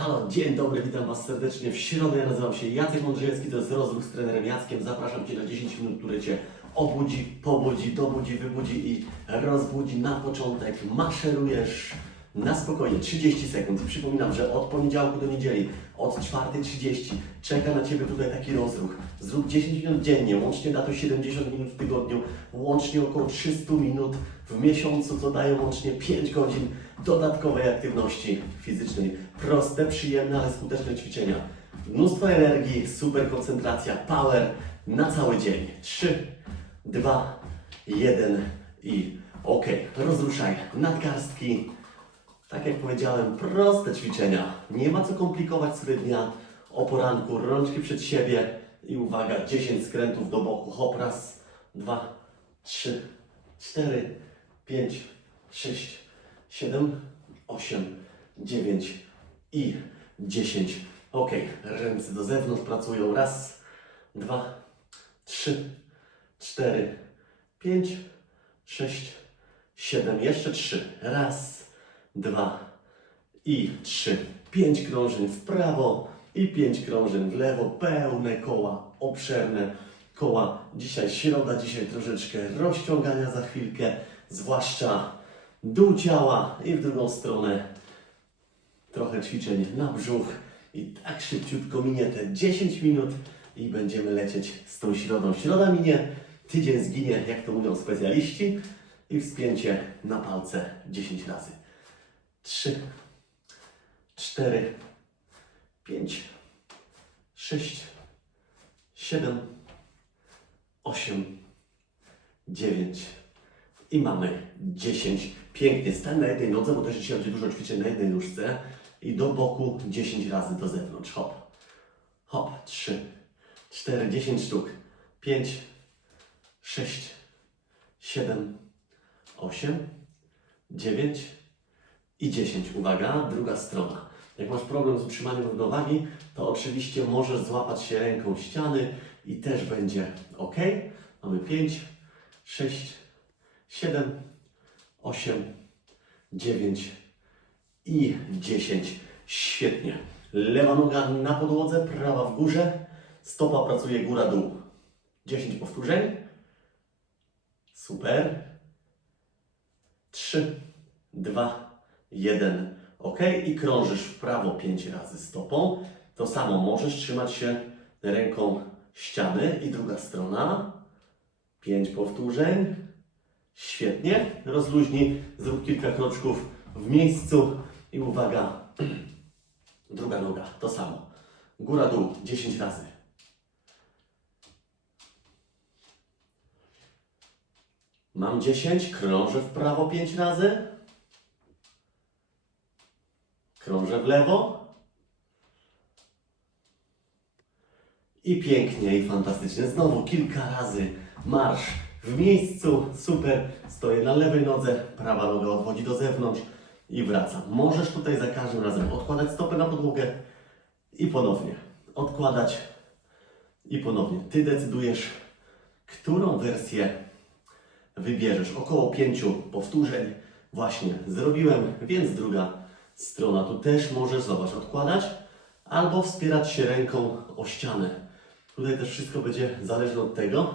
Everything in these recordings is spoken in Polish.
halo, dzień dobry, witam Was serdecznie w środę. Ja nazywam się Jacek Mądrzejewski, to jest rozruch z trenerem Jackiem. Zapraszam Cię na 10 minut, które Cię obudzi, pobudzi, dobudzi, wybudzi i rozbudzi. Na początek maszerujesz na spokojnie 30 sekund. Przypominam, że od poniedziałku do niedzieli, od 4.30 czeka na Ciebie tutaj taki rozruch. Zrób 10 minut dziennie, łącznie da to 70 minut w tygodniu, łącznie około 300 minut w miesiącu, co daje łącznie 5 godzin dodatkowej aktywności fizycznej. Proste, przyjemne, ale skuteczne ćwiczenia. Mnóstwo energii, super koncentracja, power na cały dzień. 3, 2, 1 i ok. Rozruszaj nadgarstki. Tak jak powiedziałem, proste ćwiczenia. Nie ma co komplikować sobie dnia o poranku. Rączki przed siebie i uwaga, 10 skrętów do boku. Hop, raz, dwa, trzy, cztery, pięć, sześć, siedem, osiem, dziewięć i dziesięć. Ok, ręce do zewnątrz pracują. Raz, dwa, trzy, cztery, pięć, sześć, siedem. Jeszcze trzy. Raz, dwa i trzy. Pięć krążeń w prawo i pięć krążeń w lewo. Pełne koła, obszerne koła. Dzisiaj środa, dzisiaj troszeczkę rozciągania za chwilkę, zwłaszcza dół ciała i w drugą stronę trochę ćwiczeń na brzuch i tak szybciutko minie te 10 minut i będziemy lecieć z tą środą. Środa minie, tydzień zginie, jak to mówią specjaliści i wspięcie na palce 10 razy. 3, 4, 5, 6, 7, 8, 9 i mamy 10. Pięknie. Stań na jednej nodze, bo też dzisiaj będzie dużo ćwiczeń na jednej nóżce. I do boku 10 razy do zewnątrz. Hop. Hop. 3, 4, 10 sztuk. 5, 6, 7, 8, 9 i 10. Uwaga, druga strona. Jak masz problem z utrzymaniem równowagi, to oczywiście możesz złapać się ręką ściany i też będzie ok. Mamy 5, 6, 7, 8, 9 i 10. Świetnie. Lewa noga na podłodze, prawa w górze. Stopa pracuje góra-dół. 10 powtórzeń. Super. 3, 2, 1. Ok. I krążysz w prawo 5 razy stopą. To samo możesz trzymać się ręką ściany i druga strona. 5 powtórzeń. Świetnie. Rozluźnij, zrób kilka kroczków w miejscu i uwaga. Druga noga, to samo. Góra, dół, 10 razy. Mam 10, krążę w prawo 5 razy. Krążę w lewo. I pięknie, i fantastycznie. Znowu kilka razy marsz w miejscu. Super. Stoję na lewej nodze, prawa noga odchodzi do zewnątrz i wracam. Możesz tutaj za każdym razem odkładać stopę na podłogę i ponownie odkładać i ponownie. Ty decydujesz, którą wersję wybierzesz. Około pięciu powtórzeń właśnie zrobiłem, więc druga strona. Tu też możesz, zobacz, odkładać albo wspierać się ręką o ścianę. Tutaj też wszystko będzie zależne od tego,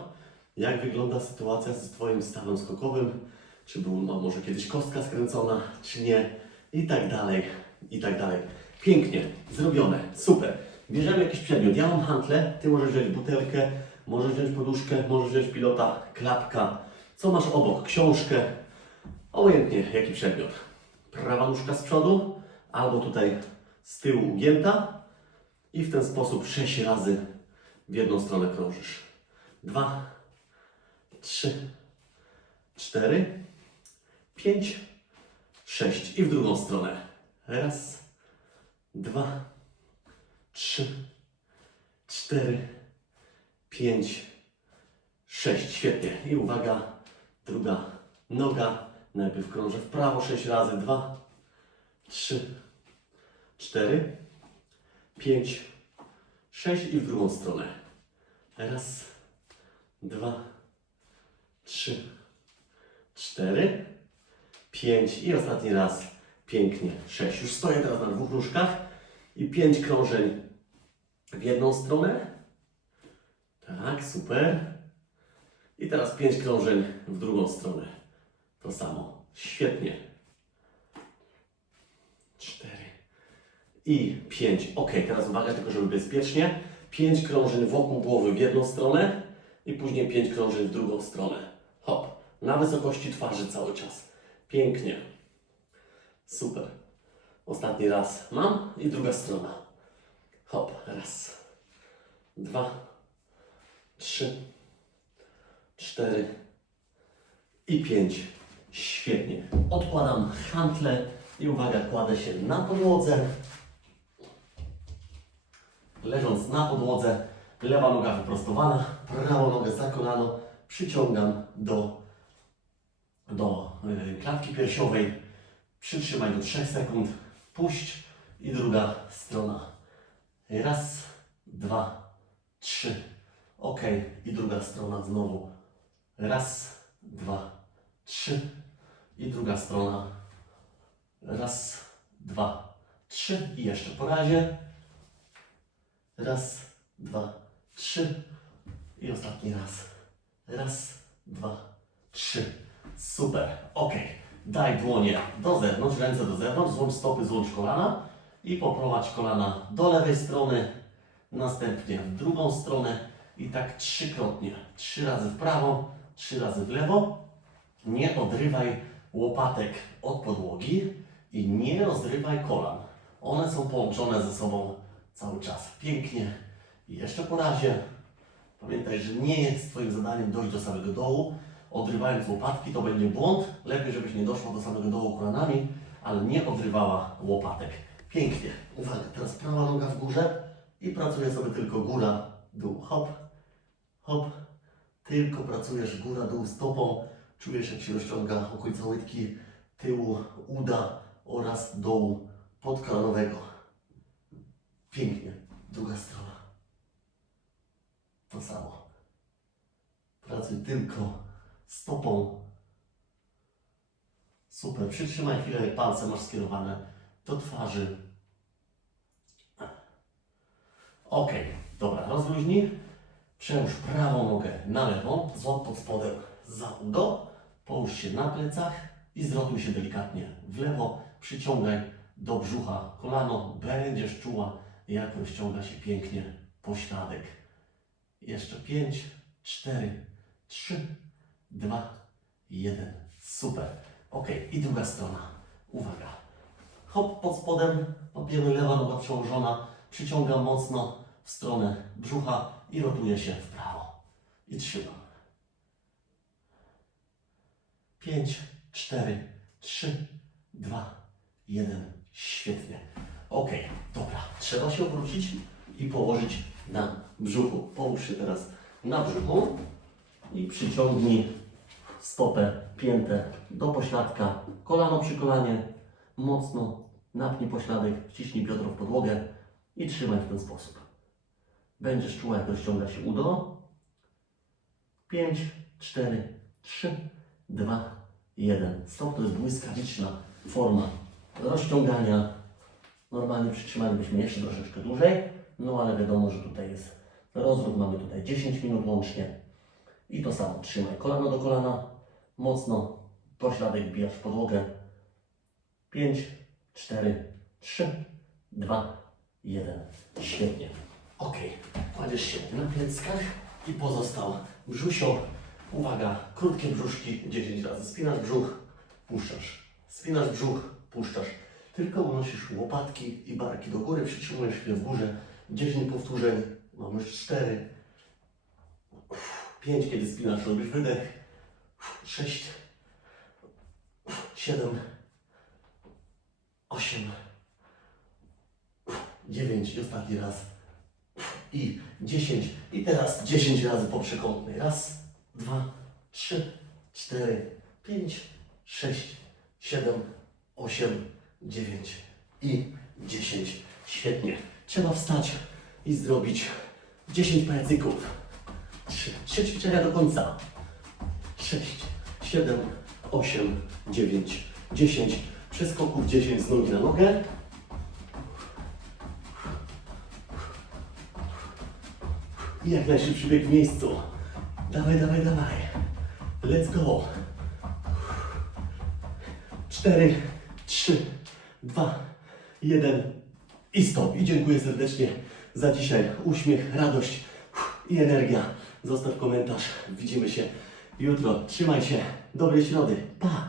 jak wygląda sytuacja z Twoim stanem skokowym, czy był no, może kiedyś kostka skręcona, czy nie, i tak dalej, i tak dalej. Pięknie, zrobione, super. Bierzemy jakiś przedmiot. Ja mam hantle, Ty możesz wziąć butelkę, możesz wziąć poduszkę, możesz wziąć pilota, klapka. Co masz obok? Książkę, obojętnie jaki przedmiot. Prawa nóżka z przodu, albo tutaj z tyłu ugięta i w ten sposób sześć razy w jedną stronę krążysz. Dwa, trzy, cztery, pięć, sześć i w drugą stronę. Raz, dwa, trzy, cztery, pięć, sześć. Świetnie. I uwaga, druga noga. Najpierw krążę w prawo sześć razy. Dwa, trzy, cztery, pięć, sześć i w drugą stronę. Raz, dwa, trzy, cztery, pięć i ostatni raz. Pięknie. Sześć. Już stoję teraz na dwóch nóżkach I 5 krążeń w jedną stronę. Tak, super. I teraz 5 krążeń w drugą stronę. To samo. Świetnie. 4 i 5. Ok, teraz uwaga, tylko żeby bezpiecznie. 5 krążeń wokół głowy w jedną stronę i później 5 krążeń w drugą stronę. Hop, na wysokości twarzy cały czas. Pięknie. Super. Ostatni raz mam i druga strona. Hop, raz, dwa, trzy, cztery i pięć. Świetnie. Odkładam hantle i uwaga, kładę się na podłodze. Leżąc na podłodze, lewa noga wyprostowana, prawą nogę za kolano, przyciągam do, do y, klatki piersiowej. Przytrzymaj do 3 sekund, puść i druga strona. Raz, dwa, trzy. Ok, i druga strona znowu. Raz, dwa, trzy. I druga strona. Raz, dwa, trzy. I jeszcze po razie. Raz, dwa, trzy. I ostatni raz. Raz, dwa, trzy. Super. Ok. Daj dłonie do zewnątrz, ręce do zewnątrz, złącz stopy, złącz kolana i poprowadź kolana do lewej strony, następnie w drugą stronę i tak trzykrotnie. Trzy razy w prawo, trzy razy w lewo. Nie odrywaj łopatek od podłogi i nie rozrywaj kolan. One są połączone ze sobą cały czas. Pięknie. I jeszcze po razie. Pamiętaj, że nie jest Twoim zadaniem dojść do samego dołu. Odrywając łopatki to będzie błąd. Lepiej, żebyś nie doszła do samego dołu kolanami, ale nie odrywała łopatek. Pięknie. Uwaga, teraz prawa noga w górze i pracuje sobie tylko góra, dół. Hop, hop. Tylko pracujesz góra, dół stopą. Czujesz, jak się rozciąga okolica łydki, tyłu, uda oraz dołu podkolanowego. Pięknie. Druga strona. To samo. Pracuj tylko stopą. Super. Przytrzymaj chwilę, jak palce masz skierowane do twarzy. Ok, dobra, rozluźnij. Przełóż prawą nogę na lewą, złap pod spodem za udo, połóż się na plecach i zrotuj się delikatnie w lewo. Przyciągaj do brzucha kolano. Będziesz czuła, jak rozciąga się pięknie pośladek. Jeszcze 5, 4, 3, 2, 1. Super. Ok, i druga strona. Uwaga. Hop, pod spodem, łapiemy lewa noga przełożona, przyciągam mocno w stronę brzucha i rotuję się w prawo. I trzymam. 5, 4, 3, 2, 1. Świetnie. Ok, dobra. Trzeba się obrócić i położyć na brzuchu. Połóż się teraz na brzuchu i przyciągnij stopę, piętę do pośladka, kolano przy kolanie, mocno napnij pośladek, wciśnij biodro w podłogę i trzymaj w ten sposób. Będziesz czuła, jak rozciąga się udo. 5, 4, 3, 2, 1. Stop to jest błyskawiczna forma rozciągania. Normalnie przytrzymalibyśmy jeszcze troszeczkę dłużej, no ale wiadomo, że tutaj jest rozruch. Mamy tutaj 10 minut łącznie. I to samo, trzymaj kolano do kolana, mocno pośladek wbijasz w podłogę. 5, 4, 3, 2, 1. Świetnie. Ok, kładziesz się na pleckach i pozostał brzusio. Uwaga, krótkie brzuszki 10 razy. Spinasz brzuch, puszczasz. Spinasz brzuch, puszczasz. Tylko unosisz łopatki i barki do góry, przytrzymujesz chwilę w górze. 10 powtórzeń, mamy już 4, 5, kiedy spinasz, robisz wydech. 6, 7, 8, 9 i ostatni raz. I 10. I teraz 10 razy po przekątnej. Raz, dwa, trzy, cztery, pięć, sześć, siedem, osiem, dziewięć i dziesięć. Świetnie. Trzeba wstać i zrobić dziesięć pajacyków. Trzy, trzy ćwiczenia do końca. Sześć, siedem, osiem, dziewięć, dziesięć. Przeskoków dziesięć z nogi na nogę. I jak najszybszy bieg w miejscu. Dawaj, dawaj, dawaj. Let's go. Cztery, trzy, dwa, jeden i stop. I dziękuję serdecznie za dzisiaj. Uśmiech, radość i energia. Zostaw komentarz. Widzimy się jutro. Trzymaj się. Dobrej środy. Pa!